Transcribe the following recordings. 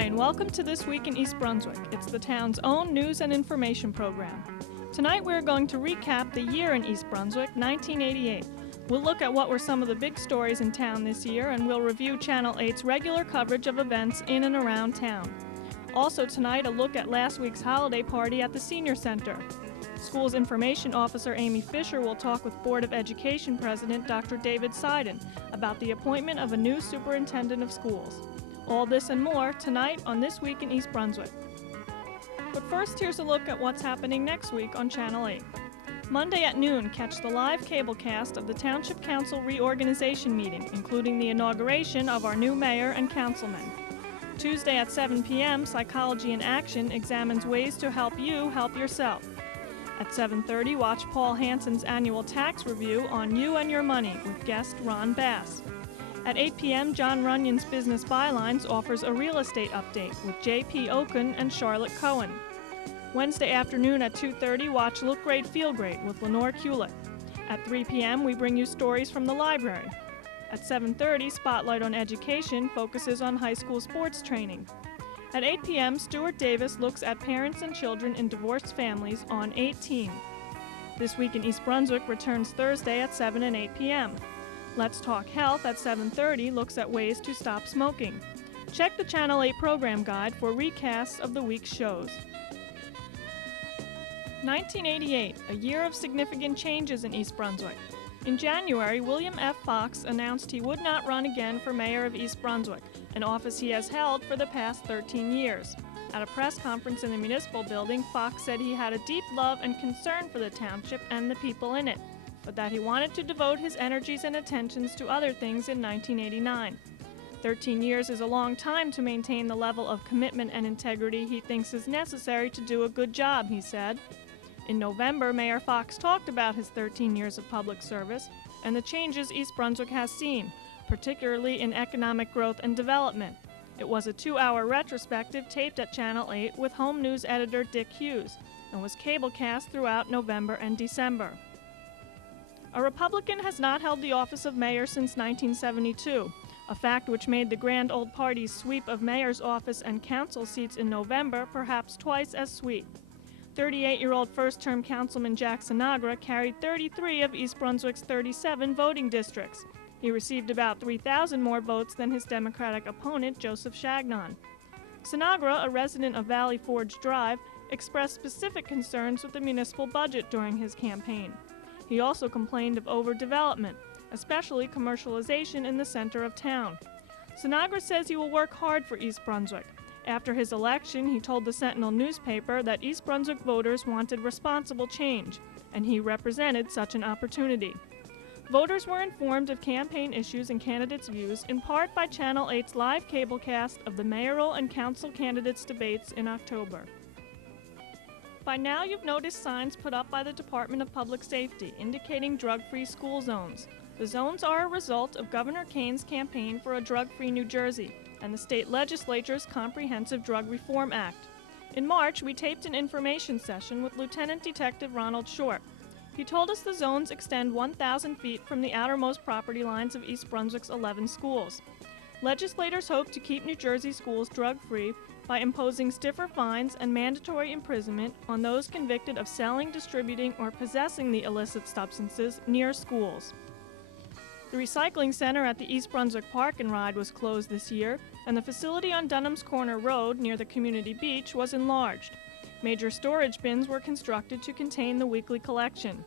Hi, and welcome to This Week in East Brunswick. It's the town's own news and information program. Tonight we're going to recap the year in East Brunswick, 1988. We'll look at what were some of the big stories in town this year, and we'll review Channel 8's regular coverage of events in and around town. Also tonight, a look at last week's holiday party at the Senior Center. School's Information Officer Amy Fisher will talk with Board of Education President Dr. David Seiden about the appointment of a new superintendent of schools. All this and more tonight on This Week in East Brunswick. But first, here's a look at what's happening next week on Channel 8. Monday at noon, catch the live cablecast of the Township Council reorganization meeting, including the inauguration of our new mayor and councilmen. Tuesday at 7 p.m., Psychology in Action examines ways to help you help yourself. At 7:30, watch Paul Hansen's annual tax review on You and Your Money with guest Ron Bass. At 8 p.m., John Runyon's Business Bylines offers a real estate update with J.P. Okun and Charlotte Cohen. Wednesday afternoon at 2:30, watch Look Great, Feel Great with Lenore Kulick. At 3 p.m., we bring you stories from the library. At 7:30, Spotlight on Education focuses on high school sports training. At 8 p.m., Stuart Davis looks at parents and children in divorced families on 18. This Week in East Brunswick returns Thursday at 7 and 8 p.m. Let's Talk Health at 7:30 looks at ways to stop smoking. Check the Channel 8 program guide for recasts of the week's shows. 1988, a year of significant changes in East Brunswick. In January, William F. Fox announced he would not run again for mayor of East Brunswick, an office he has held for the past 13 years. At a press conference in the municipal building, Fox said he had a deep love and concern for the township and the people in it, but that he wanted to devote his energies and attentions to other things in 1989. 13 years is a long time to maintain the level of commitment and integrity he thinks is necessary to do a good job, he said. In November, Mayor Fox talked about his 13 years of public service and the changes East Brunswick has seen, particularly in economic growth and development. It was a 2-hour retrospective taped at Channel 8 with Home News editor Dick Hughes and was cablecast throughout November and December. A Republican has not held the office of mayor since 1972, a fact which made the Grand Old Party's sweep of mayor's office and council seats in November perhaps twice as sweet. 38-year-old first-term councilman Jack Sinagra carried 33 of East Brunswick's 37 voting districts. He received about 3,000 more votes than his Democratic opponent, Joseph Chagnon. Sinagra, a resident of Valley Forge Drive, expressed specific concerns with the municipal budget during his campaign. He also complained of overdevelopment, especially commercialization in the center of town. Sinagra says he will work hard for East Brunswick. After his election, he told the Sentinel newspaper that East Brunswick voters wanted responsible change, and he represented such an opportunity. Voters were informed of campaign issues and candidates' views in part by Channel 8's live cablecast of the mayoral and council candidates' debates in October. By now, you've noticed signs put up by the Department of Public Safety indicating drug-free school zones. The zones are a result of Governor Kane's campaign for a drug-free New Jersey and the state legislature's Comprehensive Drug Reform Act. In March, we taped an information session with Lieutenant Detective Ronald Short. He told us the zones extend 1,000 feet from the outermost property lines of East Brunswick's 11 schools. Legislators hope to keep New Jersey schools drug-free by imposing stiffer fines and mandatory imprisonment on those convicted of selling, distributing, or possessing the illicit substances near schools. The recycling center at the East Brunswick Park and Ride was closed this year, and the facility on Dunham's Corner Road near the community beach was enlarged. Major storage bins were constructed to contain the weekly collection.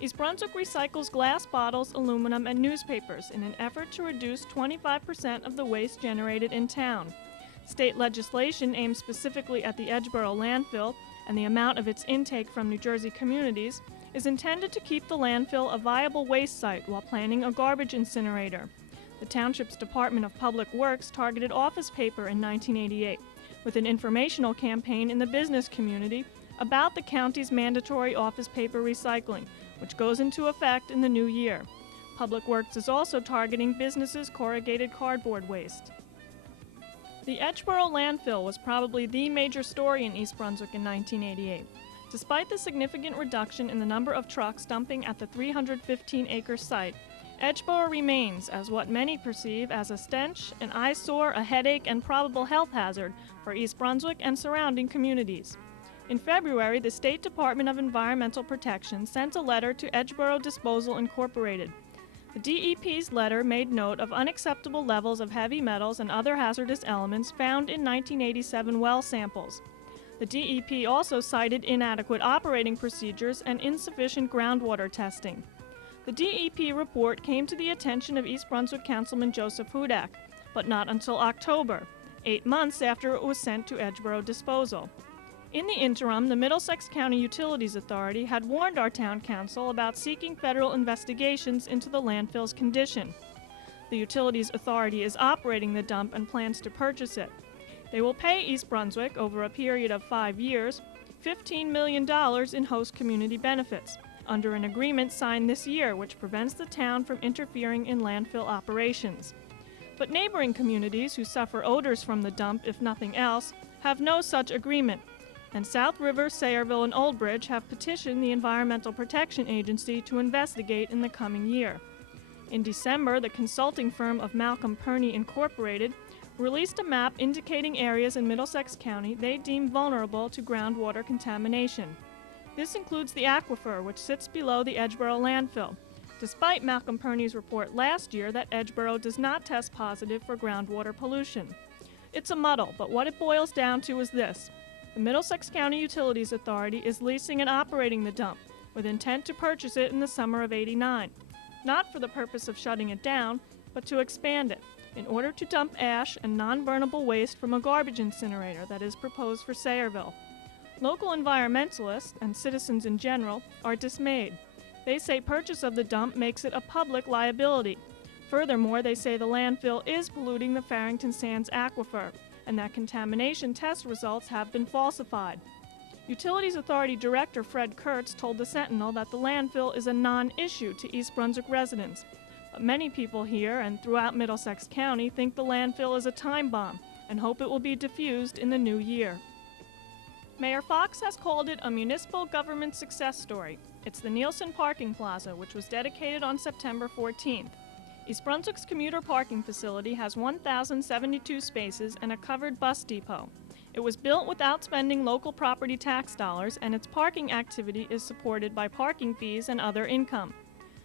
East Brunswick recycles glass bottles, aluminum, and newspapers in an effort to reduce 25% of the waste generated in town. State legislation aimed specifically at the Edgeboro landfill, and the amount of its intake from New Jersey communities is intended to keep the landfill a viable waste site while planning a garbage incinerator. The township's Department of Public Works targeted office paper in 1988 with an informational campaign in the business community about the county's mandatory office paper recycling, which goes into effect in the new year. Public Works is also targeting businesses' corrugated cardboard waste. The Edgeboro landfill was probably the major story in East Brunswick in 1988. Despite the significant reduction in the number of trucks dumping at the 315-acre site, Edgeboro remains as what many perceive as a stench, an eyesore, a headache, and probable health hazard for East Brunswick and surrounding communities. In February, the State Department of Environmental Protection sent a letter to Edgeboro Disposal Incorporated. The DEP's letter made note of unacceptable levels of heavy metals and other hazardous elements found in 1987 well samples. The DEP also cited inadequate operating procedures and insufficient groundwater testing. The DEP report came to the attention of East Brunswick Councilman Joseph Hudak, but not until October, 8 months after it was sent to Edgeboro Disposal. In the interim, the Middlesex County Utilities Authority had warned our town council about seeking federal investigations into the landfill's condition. The Utilities Authority is operating the dump and plans to purchase it. They will pay East Brunswick, over a period of 5 years, $15 million in host community benefits, under an agreement signed this year which prevents the town from interfering in landfill operations. But neighboring communities who suffer odors from the dump, if nothing else, have no such agreement, and South River, Sayreville, and Old Bridge have petitioned the Environmental Protection Agency to investigate in the coming year. In December, the consulting firm of Malcolm Perney Incorporated released a map indicating areas in Middlesex County they deem vulnerable to groundwater contamination. This includes the aquifer, which sits below the Edgeboro landfill, despite Malcolm Perney's report last year that Edgeboro does not test positive for groundwater pollution. It's a muddle, but what it boils down to is this. The Middlesex County Utilities Authority is leasing and operating the dump, with intent to purchase it in the summer of '89, not for the purpose of shutting it down, but to expand it, in order to dump ash and non-burnable waste from a garbage incinerator that is proposed for Sayreville. Local environmentalists, and citizens in general, are dismayed. They say purchase of the dump makes it a public liability. Furthermore, they say the landfill is polluting the Farrington Sands aquifer, and that contamination test results have been falsified. Utilities Authority Director Fred Kurtz told the Sentinel that the landfill is a non-issue to East Brunswick residents. But many people here and throughout Middlesex County think the landfill is a time bomb and hope it will be diffused in the new year. Mayor Fox has called it a municipal government success story. It's the Nielsen Parking Plaza, which was dedicated on September 14th. East Brunswick's commuter parking facility has 1,072 spaces and a covered bus depot. It was built without spending local property tax dollars, and its parking activity is supported by parking fees and other income.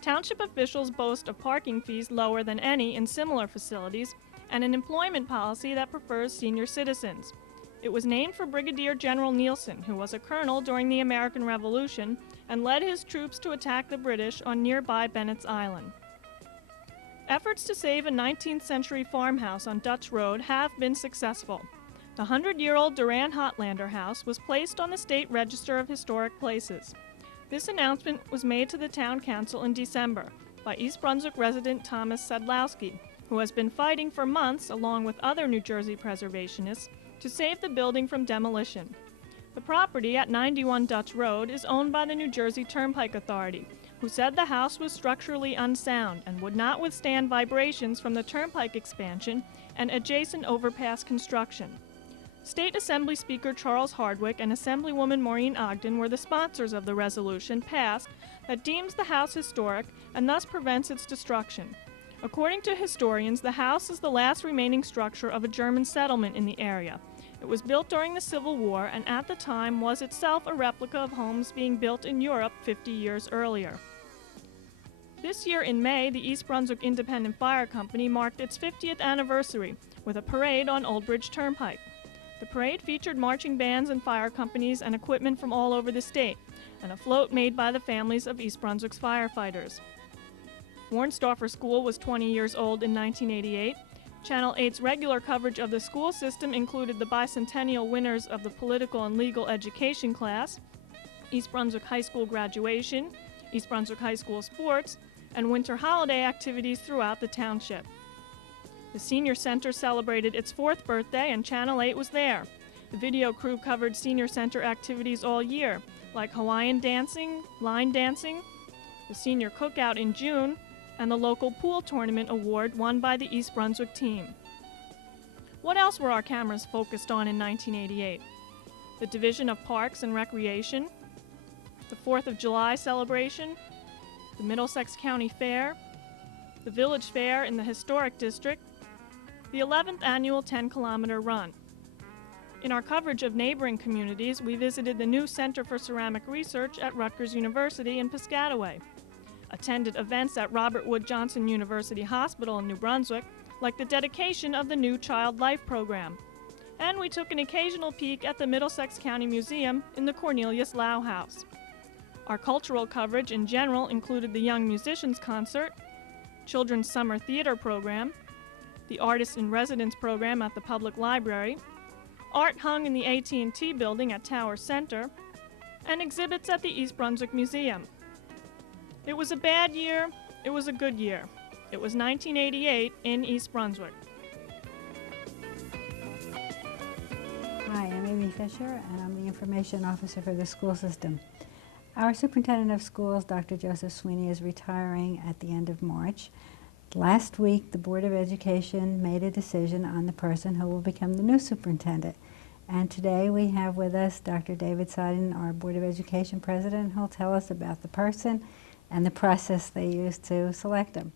Township officials boast of parking fees lower than any in similar facilities and an employment policy that prefers senior citizens. It was named for Brigadier General Nielsen, who was a colonel during the American Revolution and led his troops to attack the British on nearby Bennett's Island. Efforts to save a 19th century farmhouse on Dutch Road have been successful. The 100-year-old Durand Hotlander house was placed on the State Register of Historic Places. This announcement was made to the Town Council in December by East Brunswick resident Thomas Sedlowski, who has been fighting for months, along with other New Jersey preservationists, to save the building from demolition. The property at 91 Dutch Road is owned by the New Jersey Turnpike Authority, who said the house was structurally unsound and would not withstand vibrations from the turnpike expansion and adjacent overpass construction. State Assembly Speaker Charles Hardwick and Assemblywoman Maureen Ogden were the sponsors of the resolution passed that deems the house historic and thus prevents its destruction. According to historians, the house is the last remaining structure of a German settlement in the area. It was built during the Civil War and at the time was itself a replica of homes being built in Europe 50 years earlier. This year in May, the East Brunswick Independent Fire Company marked its 50th anniversary with a parade on Old Bridge Turnpike. The parade featured marching bands and fire companies and equipment from all over the state, and a float made by the families of East Brunswick's firefighters. Warnsdorfer School was 20 years old in 1988. Channel 8's regular coverage of the school system included the bicentennial winners of the political and legal education class, East Brunswick High School graduation, East Brunswick High School sports, and winter holiday activities throughout the township. The Senior Center celebrated its 4th birthday and Channel 8 was there. The video crew covered Senior Center activities all year, like Hawaiian dancing, line dancing, the Senior Cookout in June, and the local pool tournament award won by the East Brunswick team. What else were our cameras focused on in 1988? The Division of Parks and Recreation, the 4th of July celebration, the Middlesex County Fair, the Village Fair in the Historic District, the 11th annual 10-kilometer run. In our coverage of neighboring communities, we visited the new Center for Ceramic Research at Rutgers University in Piscataway, attended events at Robert Wood Johnson University Hospital in New Brunswick, like the dedication of the new Child Life program, and we took an occasional peek at the Middlesex County Museum in the Cornelius Lau House. Our cultural coverage in general included the Young Musicians Concert, Children's Summer Theater Program, the Artist in Residence Program at the Public Library, art hung in the AT&T building at Tower Center, and exhibits at the East Brunswick Museum. It was a bad year, it was a good year. It was 1988 in East Brunswick. Hi, I'm Amy Fisher, and I'm the Information Officer for the school system. Our Superintendent of Schools, Dr. Joseph Sweeney, is retiring at the end of March. Last week, the Board of Education made a decision on the person who will become the new superintendent. And today we have with us Dr. David Seiden, our Board of Education President, who will tell us about the person and the process they used to select him.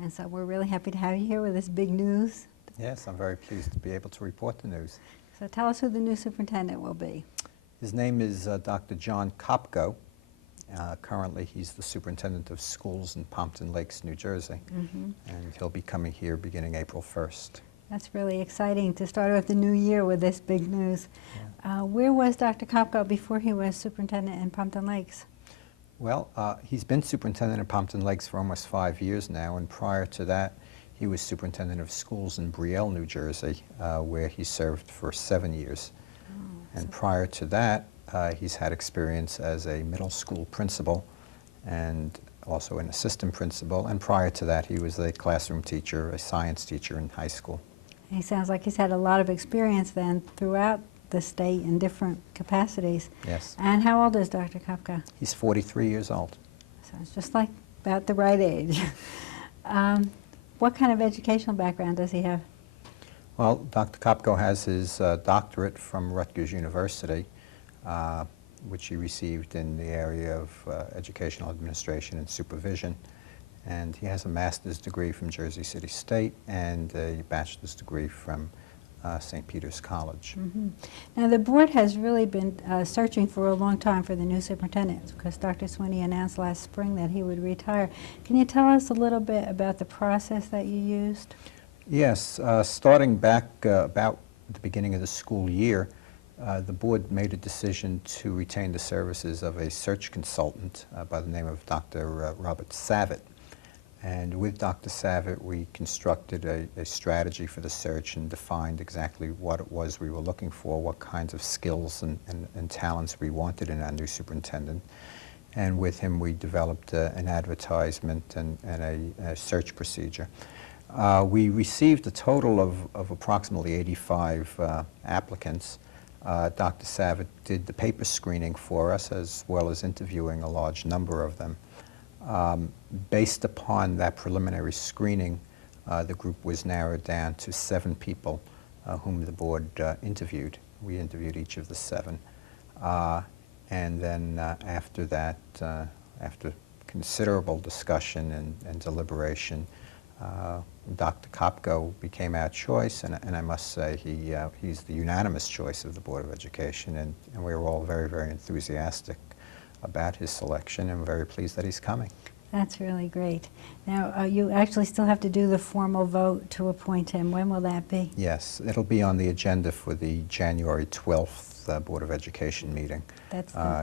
And so we're really happy to have you here with this big news. Yes, I'm very pleased to be able to report the news. So tell us who the new superintendent will be. His name is Dr. John Kopko. Currently, he's the superintendent of schools in Pompton Lakes, New Jersey, and he'll be coming here beginning April 1st. That's really exciting to start off the new year with this big news. Yeah. Where was Dr. Kopko before he was superintendent in Pompton Lakes? Well, he's been superintendent in Pompton Lakes for almost 5 years now, and prior to that, he was superintendent of schools in Brielle, New Jersey, where he served for 7 years. And prior to that, he's had experience as a middle school principal and also an assistant principal. And prior to that, he was a classroom teacher, a science teacher in high school. He sounds like he's had a lot of experience then throughout the state in different capacities. Yes. And how old is Dr. Kopko? He's 43 years old. Sounds just like about the right age. What kind of educational background does he have? Well, Dr. Kopko has his doctorate from Rutgers University, which he received in the area of educational administration and supervision. And he has a master's degree from Jersey City State and a bachelor's degree from St. Peter's College. Now, the board has really been searching for a long time for the new superintendent because Dr. Sweeney announced last spring that he would retire. Can you tell us a little bit about the process that you used? Yes, starting back about the beginning of the school year, the board made a decision to retain the services of a search consultant by the name of Dr. Robert Savitt. And with Dr. Savitt, we constructed a strategy for the search and defined exactly what it was we were looking for, what kinds of skills and talents we wanted in our new superintendent. And with him, we developed an advertisement and a search procedure. We received a total of approximately 85 applicants. Dr. Savitt did the paper screening for us as well as interviewing a large number of them. Based upon that preliminary screening, the group was narrowed down to 7 people whom the board interviewed. We interviewed each of the 7. And then after that, after considerable discussion and deliberation, Dr. Kopko became our choice, and I must say he's the unanimous choice of the Board of Education, and we were all very, very enthusiastic about his selection, and we're very pleased that he's coming. That's really great. Now, you actually still have to do the formal vote to appoint him. When will that be? Yes, it'll be on the agenda for the January 12th Board of Education meeting.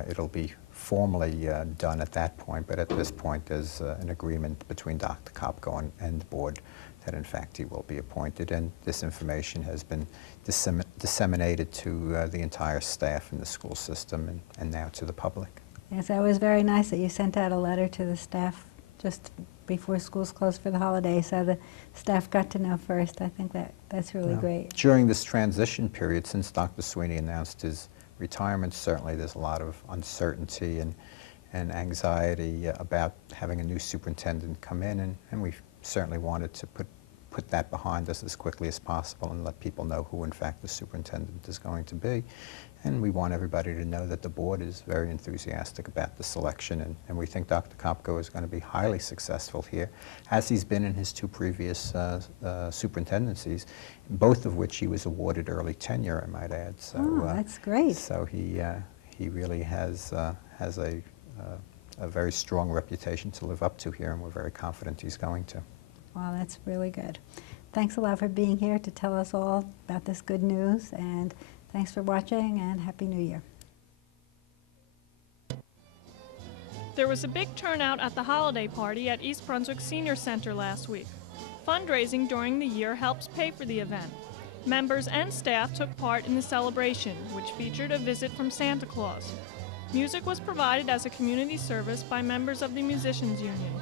It'll be formally done at that point, but at this point there's an agreement between Dr. Kopko and the board that in fact he will be appointed, and this information has been disseminated to the entire staff in the school system and now to the public. Yes, that was very nice that you sent out a letter to the staff just before schools closed for the holidays, so the staff got to know first. I think that's really great. During this transition period, since Dr. Sweeney announced his retirement, certainly there's a lot of uncertainty and anxiety about having a new superintendent come in, and we certainly wanted to put put that behind us as quickly as possible and let people know who, in fact, the superintendent is going to be. And we want everybody to know that the board is very enthusiastic about the selection, and we think Dr. Kopko is going to be highly successful here, as he's been in his two previous superintendencies, both of which he was awarded early tenure, I might add. So, that's great. So he really has a very strong reputation to live up to here, and we're very confident he's going to. Wow, that's really good. Thanks a lot for being here to tell us all about this good news, and thanks for watching, and Happy New Year. There was a big turnout at the holiday party at East Brunswick Senior Center last week. Fundraising during the year helps pay for the event. Members and staff took part in the celebration, which featured a visit from Santa Claus. Music was provided as a community service by members of the Musicians Union.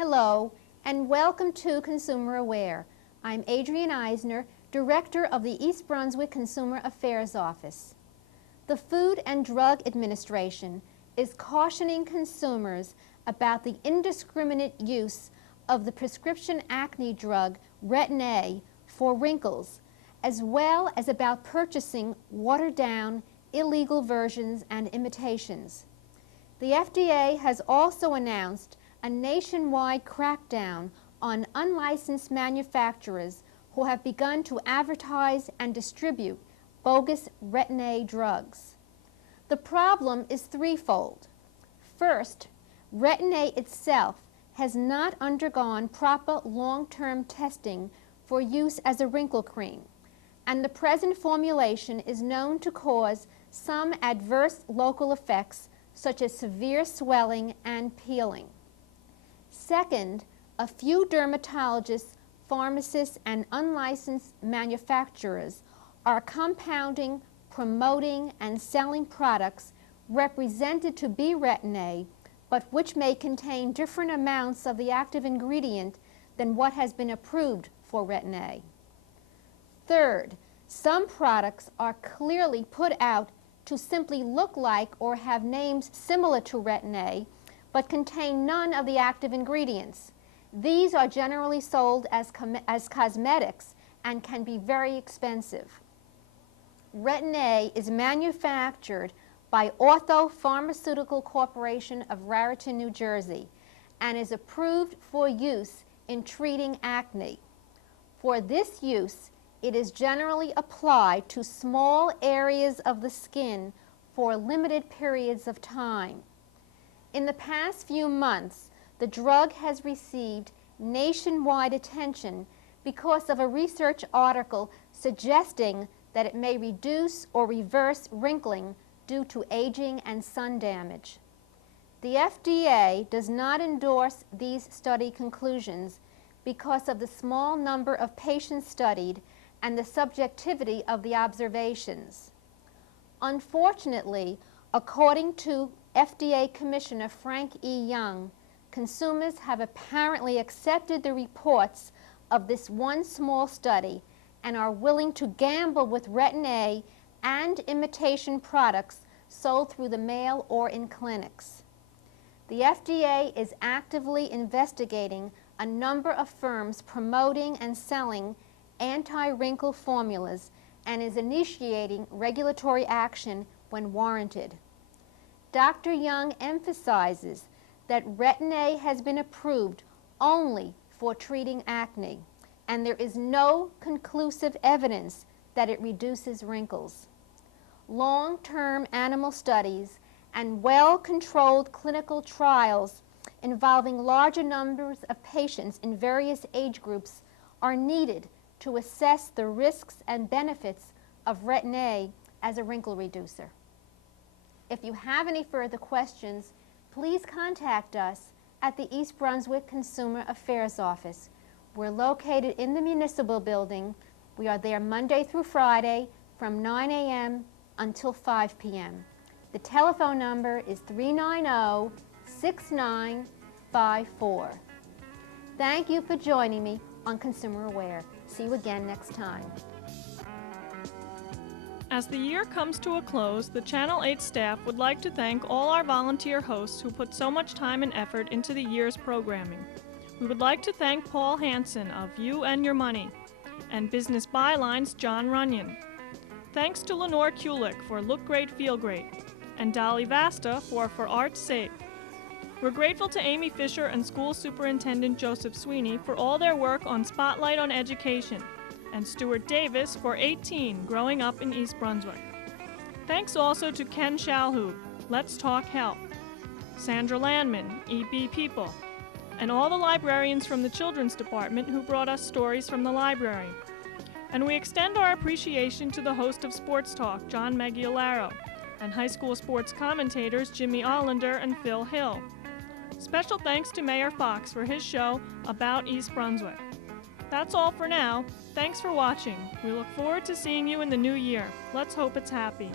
Hello, and welcome to Consumer Aware. I'm Adrienne Eisner, Director of the East Brunswick Consumer Affairs Office. The Food and Drug Administration is cautioning consumers about the indiscriminate use of the prescription acne drug Retin A for wrinkles, as well as about purchasing watered-down, illegal versions and imitations. The FDA has also announced a nationwide crackdown on unlicensed manufacturers who have begun to advertise and distribute bogus Retin A drugs. The problem is threefold. First, Retin A itself has not undergone proper long-term testing for use as a wrinkle cream, and the present formulation is known to cause some adverse local effects such as severe swelling and peeling. Second, a few dermatologists, pharmacists, and unlicensed manufacturers are compounding, promoting, and selling products represented to be Retin A, but which may contain different amounts of the active ingredient than what has been approved for Retin A. Third, some products are clearly put out to simply look like or have names similar to Retin A, but contain none of the active ingredients. These are generally sold as cosmetics and can be very expensive. Retin A is manufactured by Ortho Pharmaceutical Corporation of Raritan, New Jersey, and is approved for use in treating acne. For this use, it is generally applied to small areas of the skin for limited periods of time. In the past few months, the drug has received nationwide attention because of a research article suggesting that it may reduce or reverse wrinkling due to aging and sun damage. The FDA does not endorse these study conclusions because of the small number of patients studied and the subjectivity of the observations. Unfortunately, according to FDA Commissioner Frank E. Young, consumers have apparently accepted the reports of this one small study and are willing to gamble with Retin A and imitation products sold through the mail or in clinics. The FDA is actively investigating a number of firms promoting and selling anti-wrinkle formulas and is initiating regulatory action when warranted. Dr. Young emphasizes that Retin A has been approved only for treating acne, and there is no conclusive evidence that it reduces wrinkles. long-term animal studies, and well-controlled clinical trials involving larger numbers of patients in various age groups are needed to assess the risks and benefits of Retin A as a wrinkle reducer. If you have any further questions, please contact us at the East Brunswick Consumer Affairs Office. We're located in the Municipal Building. We are there Monday through Friday from 9 a.m. until 5 p.m. The telephone number is 390-6954. Thank you for joining me on Consumer Aware. See you again next time. As the year comes to a close, the Channel 8 staff would like to thank all our volunteer hosts who put so much time and effort into the year's programming. We would like to thank Paul Hansen of You and Your Money, and Business Byline's John Runyon. Thanks to Lenore Kulik for Look Great, Feel Great, and Dolly Vasta for Art's Sake. We're grateful to Amy Fisher and School Superintendent Joseph Sweeney for all their work on Spotlight on Education, and Stuart Davis for 18, Growing Up in East Brunswick. Thanks also to Ken Shalhoub, Let's Talk Health, Sandra Landman, EB People, and all the librarians from the Children's Department who brought us stories from the library. And we extend our appreciation to the host of Sports Talk, John Meggiolaro, and high school sports commentators Jimmy Ollander and Phil Hill. Special thanks to Mayor Fox for his show About East Brunswick. That's all for now. Thanks for watching. We look forward to seeing you in the new year. Let's hope it's happy.